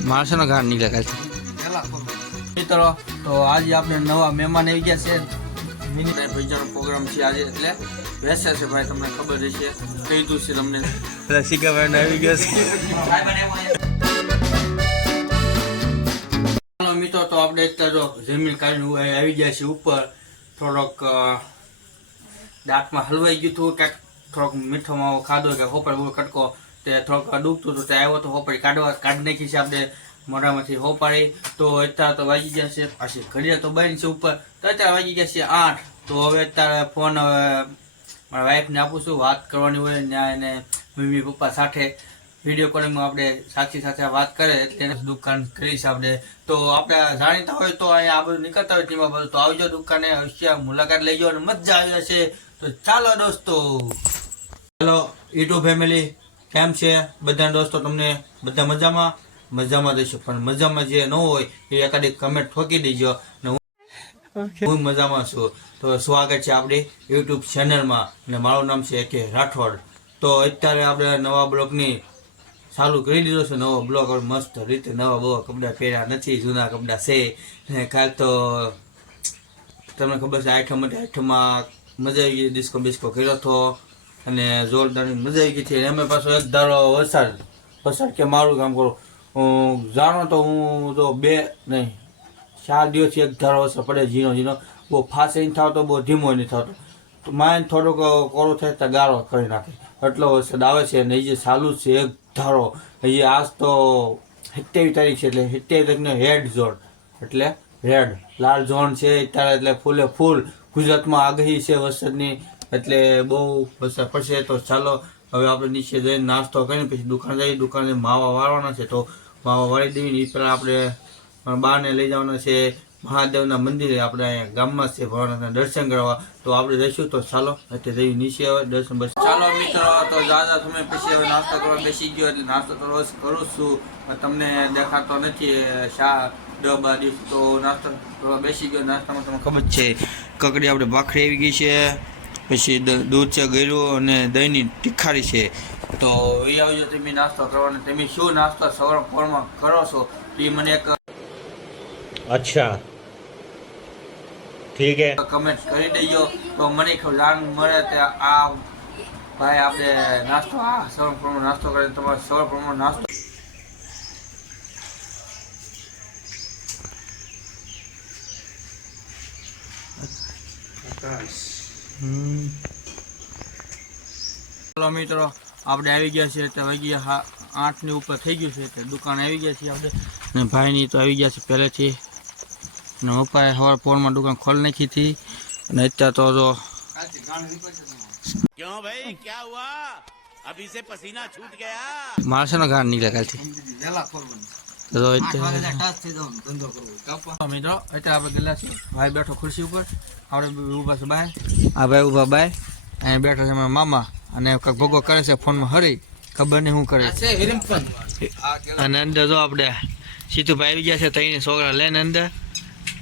માણસોનો ઘાર નીકળે કાલથી મિત્રો તો આજે આપણે નવા મહેમાન આવી ગયા છે. મિની ભૈજાનો પ્રોગ્રામ છે આજે એટલે બેસ્યા છે ભાઈ તમને ખબર હશે. દઉં છે તમને? રસિકાભાઈ આવી ગયા છે. મિત્રો તો આપણે અત્યારે જો જમીન કાઢીને આવી ગયા છે ઉપર. થોડોક દાંતમાં હલવાઈ ગયું હતું ક્યાંક થોડોક મીઠો માવો ખાધો કે હોપર બહુ કટકો. તે થોડોક દુખતું હતું, તે આવ્યો તો હોપરી કાઢવા, કાઢી નાખી છે આપણે મોઢામાંથી હોપાડી તો અત્યારે તો વાગી ગયા છે, પછી ઘડિયા તો બની છે ઉપર. તો અત્યારે વાગી ગયા છે આઠ. તો હવે અત્યારે ફોન, હવે મારા વાઈફને આપું છું, વાત કરવાની હોય ત્યાં એને મમ્મી પપ્પા સાથે વીડિયો કોલિંગમાં આપણે સાક્ષી સાથે વાત કરે તેને દુકાન કરીશ આપણે. તો આપણે જાણીતા હોય તો અહીંયા આ બધું નીકળતા હોય તેમાં બધું. તો આવજો દુકાને, અવશ્ય મુલાકાત લઈ જાઓ અને મજા આવી જશે. તો ચાલો દોસ્તો. હેલો યુટ્યુબ ફેમિલી કેમ છે? બધા દોસ્તો તમને બધા મજામાં? મજામાં રહેશો પણ મજામાં જે ન હોય એ એકાદી કમેન્ટ ઠોકી દેજો ને હું હું મજામાં છું. તો સ્વાગત છે આપણી યુટ્યુબ ચેનલમાં અને મારું નામ છે કે રાઠોડ. તો અત્યારે આપણે નવા બ્લોગની ચાલુ કરી દીધો છે. નવો બ્લોગ મસ્ત રીતે નવા બહુ કપડાં પહેર્યા નથી જૂના કપડાં છે. અને કાંઈક તો તમને ખબર છે આઠમ માટે આઠમમાં મજા આવી ગઈ ડિસ્કો બિસ્કો કર્યો હતો અને જોરદારની મજા આવી ગઈ છે. અમે પાછો એક ધારો વરસાદ વરસાદ કે મારું કામ કરું હું જાણો તો હું તો બે નહીં, ચાર દિવસ એક ધારો વરસાદ પડે, ઝીણો ઝીણો. બહુ ફાસ્ટ નહીં થતો બહુ ધીમો નહીં થતો માઇન્ડ થોડોક કોરો થાય તો ગાળો કરી નાખે. એટલો વરસાદ આવે છે અને એ જે ચાલુ છે એક ધારો, એ આજ તો સિત્તેવીસ તારીખ છે એટલે સિત્તેવીસ તારીખનો હેડ ઝોન એટલે રેડ લાલ ઝોન છે, અત્યારે એટલે ફૂલે ફૂલ ગુજરાતમાં આગાહી છે વરસાદની. એટલે બહુ વરસાદ પડશે તો ચાલો, હવે આપણે નીચે જઈને નાસ્તો કરીને પછી દુકાન જઈએ. દુકાને માવા વાળવાના છે તો માવા વાળી દેવી એ પહેલાં આપણે બાને લઈ જવાના છે. મહાદેવના મંદિરે આપણે અહીંયા ગામમાં છે ભવાનાથના દર્શન કરવા. તો આપણે જઈશું તો ચાલો, અત્યારે જઈએ નીચે હવે દર્શન બસ ચાલો મિત્રો, તો દાદા સમય પછી હવે નાસ્તો કરવા બેસી ગયો એટલે નાસ્તો તો રોજ કરું છું. તમને દેખાતો નથી શા બાર દિવસ તો નાસ્તો કરવા બેસી ગયો. નાસ્તામાં તમને ખબર છે. કકડી આપણે ભાખરી આવી ગઈ છે. પછી દૂધ છે ગળ્યું અને દહીંની તીખારી છે. તો એ આવજો તમે નાસ્તો કરવાનો. તમે શું નાસ્તો સવાર પોરમાં કરો છો? એ મને એક અચ્છા. ઠીક હે. કમેન્ટ કરી દેજો. તો મને જાણ મળે તે આ ભાઈ આપણે નાસ્તો આ સવાર પોરનો નાસ્તો કરીને તમારો સવાર પોરનો નાસ્તો Nice. ચલો મિત્રો આપણે આવી ગયા છીએ એટલે વાગી ગયા આઠની ઉપર થઈ ગયું છે દુકાન આવી ગયા છીએ આપણે ભાઈ ભાઈની તો આવી ગયા છે પહેલેથી અને પપ્પાએ સવાર ફોનમાં દુકાન ખોલી નાખી હતી અને અત્યારે તો જો ક્યાં ભાઈ ક્યાં હુઆ નીકળે કાલથી મિત્રો અત્યારે આપણે ગયેલા છે ભાઈ બેઠો ખુરશી ઉપર. આપણે ઊભા છે બાય. આ ભાઈ ઊભા બાય. અહીંયા બેઠા છે મામા. અને ભોગો કરે છે ફોનમાં હરી. ખબર નહીં શું કરે. અને અંદર જો આપણે સીતુભાઈ આવી ગયા છે તઈને છોકરા લે ને અંદર.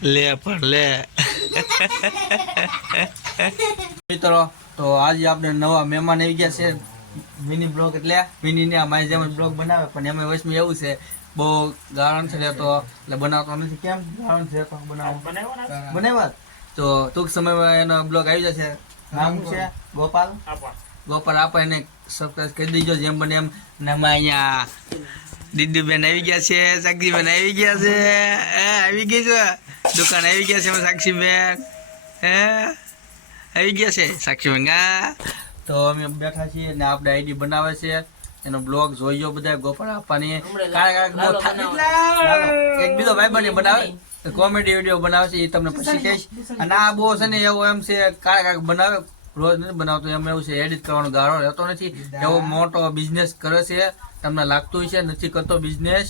લે પણ લે. મિત્રો તો આજે આપણે નવા મહેમાન આવી ગયા છે. મિની બ્લોગ એટલે મિની ને અમારી જેમ બ્લોગ બનાવે પણ એમાં વચમાં એવું છે બહુ ગાળણ છે તો એટલે બનાવતો નથી. કેમ ગાળણ છે તો બનાવો. બનાવ્યા તો ટૂંક સમયમાં એનો બ્લોગ આવી જશે. નામ છે? ગોપાલ? ગોપાલ આપા એને સબસ્ક્રાઈબ કરી દેજો જેમ બને એમ. ને અહીંયા દીદીબેન આવી ગયા છે સાક્ષીબેન આવી ગયા છે. હે આવી ગઈ છે? દુકાન આવી ગયા છે સાક્ષીબેન. હે આવી ગયા છે સાક્ષીબેન હા. તો અમે બેઠા છીએ ને આપણે આઈડી બનાવે છે. એનો બ્લોગ જોઈજો બધા ગોપાળ આપવાની. એક બીજો ભાઈ બને બનાવે. કોમેડી વીડિયો બનાવે છે એ તમને પછી કહીશ. અને આ બહુ છે ને એવો એમ છે કાળા કાંઈક બનાવે રોજ નથી બનાવતો એમ એવું છે એડિટ કરવાનો ગાળો રહેતો નથી. એવો મોટો બિઝનેસ કરે છે તમને લાગતું છે નથી કરતો બિઝનેસ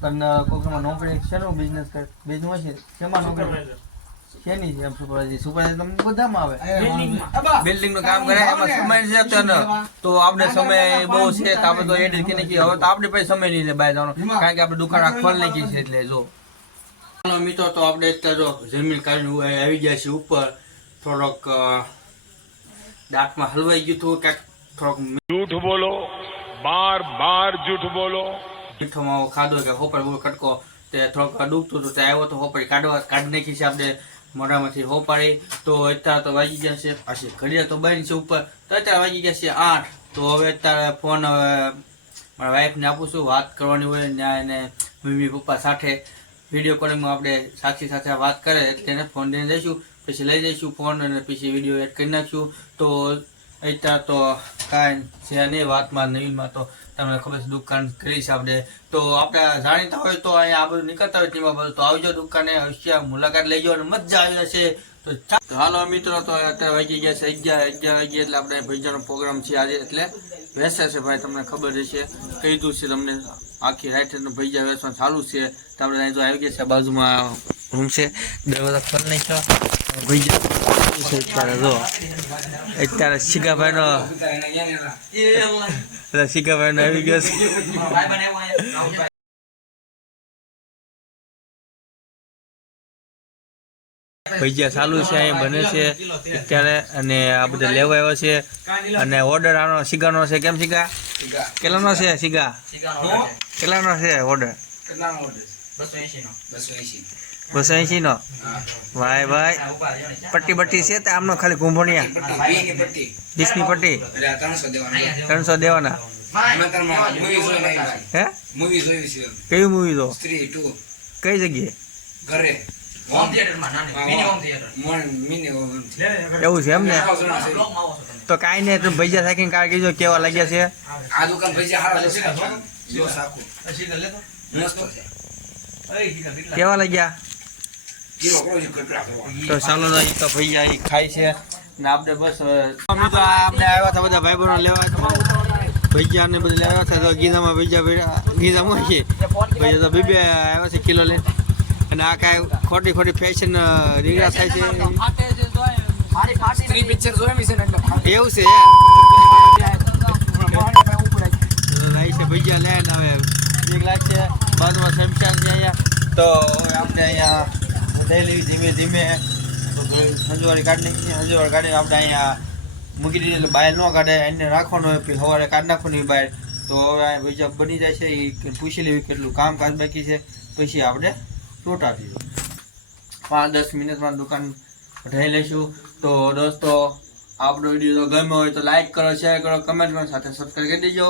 તમને કોઈકમાં નોકરી શેનો બિઝનેસ કરે? બિઝનેસ છે શેમાં નોકરી? ઉપર. થોડોક દાંતમાં હલવાઈ ગયું હતું કાંઈક થોડોક જૂઠ બોલો બાર બાર જૂઠ બોલો. મીઠોમાં ખાધો કે હોપર કટકો. તે થોડોક ડૂબતું હતું તે આવ્યો તો કાઢવા કાઢી નાખી છે આપણે. મોઢામાંથી હોપાડી તો અત્યારે તો વાગી છે પાછી ઘડિયાળ તો બની છે ઉપર, તો અત્યારે વાગી છે આઠ. તો હવે અત્યારે ફોન, હવે મારા વાઈફને આપું છું, વાત કરવાની હોય, ને એને મમ્મી પપ્પા સાથે વીડિયો કોલિંગમાં આપણે સાક્ષી સાથે વાત કરે, એટલે ફોન લઈને જઈશું, પછી લઈ જઈશું ફોન અને પછી વીડિયો એડ કરી નાખશું. તો અત્યારે તો કાંઈ છે નહીં, વાતમાં, નવીનમાં તો તમને ખબર છે, દુકાન કરી છે આપણે. તો આપણે જાણીતા હોય તો અહીંયા આ બધું નીકળતા હોય તેમાં બધું. તો આવજો દુકાને, અવશ્ય મુલાકાત લેજો અને મજા આવી જશે. તો હાલો મિત્રો, તો અત્યારે વાગી ગયા છે અગિયાર અગિયાર વાગી એટલે આપણે ભાઈજાનો પ્રોગ્રામ છે આજે. એટલે વેસે છે ભાઈ, તમને ખબર હશે. કીધું છે તમને, આખી રાઈટ ભૈજા વેચવાનું ચાલુ છે. તો આપણે અહીં તો આવી ગયા છે, બાજુમાં રૂમ છે. દરવાજા ખોલી નાખ્યો. ભૈજા ચાલુ છે અત્યારે જો. અત્યારે શિકાભાઈનો એટલે આવી ગયો છે. ભજીયા ચાલુ છે અહીંયા બને છે અત્યારે. અને આ બધા લેવા આવ્યા છે. અને ઓર્ડર આનો સીગાનો છે. કેમ સીગા કેટલાનો છે સીગા કેટલાનો છે ઓર્ડર બસો એસી નો ભાઈ ભાઈ પટ્ટી, બટ્ટી છે તે આમનો ખાલી કુંભણિયા વીસની પટ્ટી. ત્રણસો દેવાના. હે? કયું મૂવી તો? કઈ જગ્યાએ? એવું છે એમ ને? તો કાંઈ નહીં તમે ભજીયા થાકીને કાર કીધો કેવા લાગ્યા છે. કેવા લાગ્યા કિલો કરો છે કટરા કરવા તો ચાલો તો ભાઈ ઈ ખાય છે. ને આપણે બસ અમે તો આપણે આવ્યા હતા બધા ભાઈ બહેનો લેવા ભૈયા ને બધું લેવા હતા તો ગીધામાં ભૈયા ભૈયા ગીધામાં છે ભૈયા તો બે બે આવ્યા છે કિલો લઈને. અને આ કાંઈ ખોટી ખોટી ફેશન રીગડા થાય છે. એવું છે? લાઈ છે ભૈયા લે હવે એક લાખ છે બાજુમાં શમશાન છે અહીંયા. તો આપણે અહીંયા લેવી ધીમે ધીમે. તો સંજવારી કાઢી નાખી. સંજવારી કાઢીને આપણે અહીંયા મૂકી દીધી એટલે બહાર ન કાઢે. એને રાખવાનો હોય, પછી સવારે કાઢી નાખવાની બહાર. તો હવે ભજીયા બની જાય છે. એ પૂછી લેવી કેટલું કામકાજ બાકી છે. પછી આપણે ચોટાડી પાંચ દસ મિનિટમાં દુકાન રહી લઈશું. તો દોસ્તો, આપણો વીડિયો ગમ્યો હોય તો લાઈક કરો, શેર કરો, કમેન્ટ કરો, સાથે સબસ્ક્રાઈબ કરી દેજો.